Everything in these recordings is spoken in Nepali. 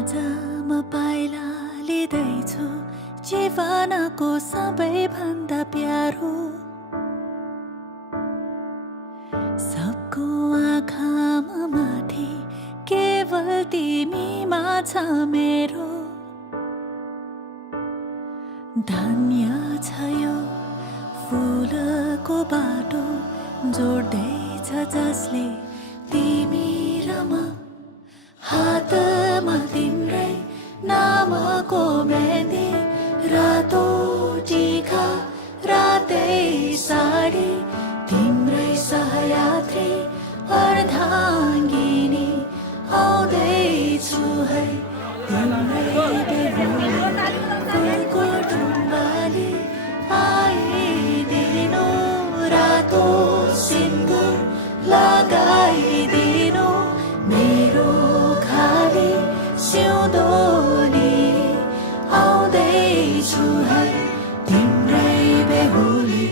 आज म पाइला लिँदैछु जीवनको सबैभन्दा प्यारो सबको आँखामा माथि केवल तिमीमा छ मेरो धन्य छ यो फुलको बाटो जोड्दैछ जसले तिमी र म हातमा तिम्रै नामको मेहन्दी रातो टीका रातै साडी तिम्रै सहयात्री अर्धाङ्गिनी आउँदैछु है तिम्रै फुलको ढुङ्गाले आइदिनु रातो सिन्दुर लगाइदिनु मेरो खाली सिउँदोली आउँदैछु है तिम्रै बेहुली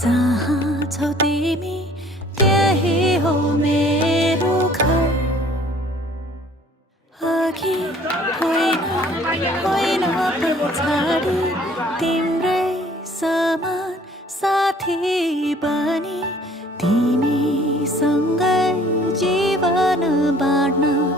जहाँ छौ तिमी त्यही हो मेरो घर अघि होइन पछाडि तिम्रै समान साथी बनी तिमीसँगै जीवन बाँड्न